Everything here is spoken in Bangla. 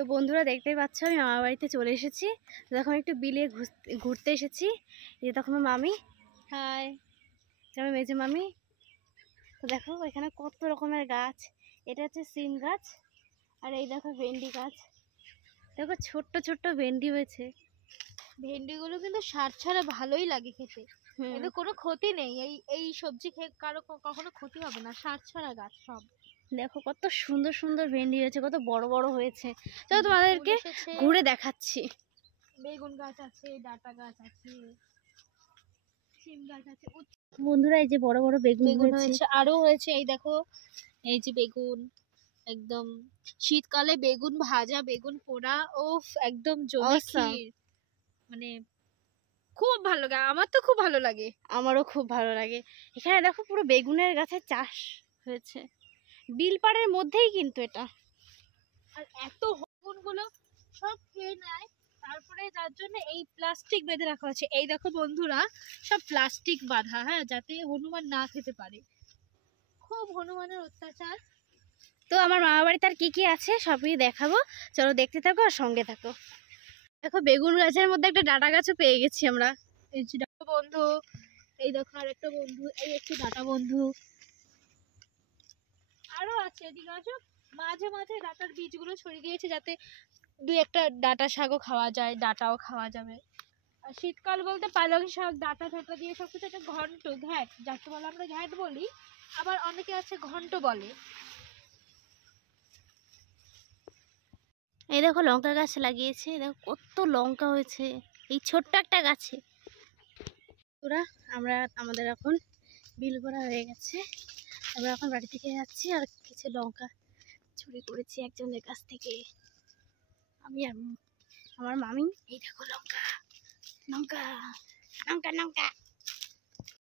তো বন্ধুরা দেখতেই পাচ্ছ আমি মামার বাড়িতে চলে এসেছি। যখন একটু বিলে ঘুরতে এসেছি, এই তখন আমার মামি, হাই, আমার মেজে মামি। তো দেখো এখানে কত রকমের গাছ। এটা হচ্ছে সিম গাছ, আর এই দেখো ভেন্ডি গাছ। দেখো ছোট্ট ছোট্ট ভেন্ডি হয়েছে। ভেন্ডিগুলো কিন্তু সার ছাড়া ভালোই লাগে খেতে, কিন্তু কোনো ক্ষতি নেই। এই সবজি খেয়ে কারো কখনো ক্ষতি হবে না, সার ছাড়া গাছ সব। দেখো কত সুন্দর সুন্দর ভেন্ডি হয়েছে, কত বড় বড় হয়েছে। চলো তোমাদেরকে ঘুরে দেখাচ্ছি। বেগুন গাছ আছে, ডাঁটা গাছ আছে, সিম গাছ আছে। বন্ধুরা এই যে বড় বড় বেগুন হয়েছে, আরো হয়েছে। এই দেখো, এই যে বেগুন, একদম শীতকালে বেগুন ভাজা, বেগুন পোড়া, ওফ একদম জমে ক্ষীর। মানে খুব ভালো লাগে, আমার তো খুব ভালো লাগে। আমারও খুব ভালো লাগে। এখানে দেখো পুরো বেগুনের গাছের চাষ হয়েছে, বিলপাড়ের মধ্যেই কিন্তু এটা। আর এত বেগুনগুলো সব খেয়ে নেয়, তারপরে যার জন্য এই প্লাস্টিক বেঁধে রাখা হচ্ছে। এই দেখো বন্ধুরা, সব প্লাস্টিক বাঁধা, হ্যাঁ, যাতে হনুমান না খেতে পারে। খুব হনুমানের অত্যাচার। তো আমার মামা বাড়িতে আর কি কি আছে সবই দেখাবো, চলো দেখতে থাকো আর সঙ্গে থাকো। দেখো বেগুন গাছের মধ্যে একটা ডাঁটা গাছও পেয়ে গেছি আমরা। এই যে ডাঁটা বন্ধু, এই দেখো আর একটা বন্ধু, এই একটি ডাঁটা বন্ধু। আরো আছে, এদিকে আসো। মাঝে মাঝে ডাঁটার বীজগুলো ছড়িয়ে দিয়েছে, যাতে দুই একটা ডাঁটা শাকও খাওয়া যায়, ডাঁটাও খাওয়া যাবে। আর শীতকাল বলতে পালং শাক, ডাঁটা ঠাটা দিয়ে সবকিছু একটা ঘন্ট, ঘ্যাট যাকে বলে, আমরা ঘ্যাট বলি, আবার অনেকে আছে ঘন্ট বলে। এই দেখো লঙ্কা গাছ লাগিয়েছে, দেখো কত লঙ্কা হয়েছে এই ছোট্ট একটা গাছে। তোরা আমাদের এখন বিল করা হয়ে গেছে, আমরা এখন বাড়ি থেকে যাচ্ছি। আর কিছু লঙ্কা চুরি করেছি একজনের কাছ থেকে, আমি আর আমার মামি। এই দেখো লঙ্কা লঙ্কা লঙ্কা লঙ্কা।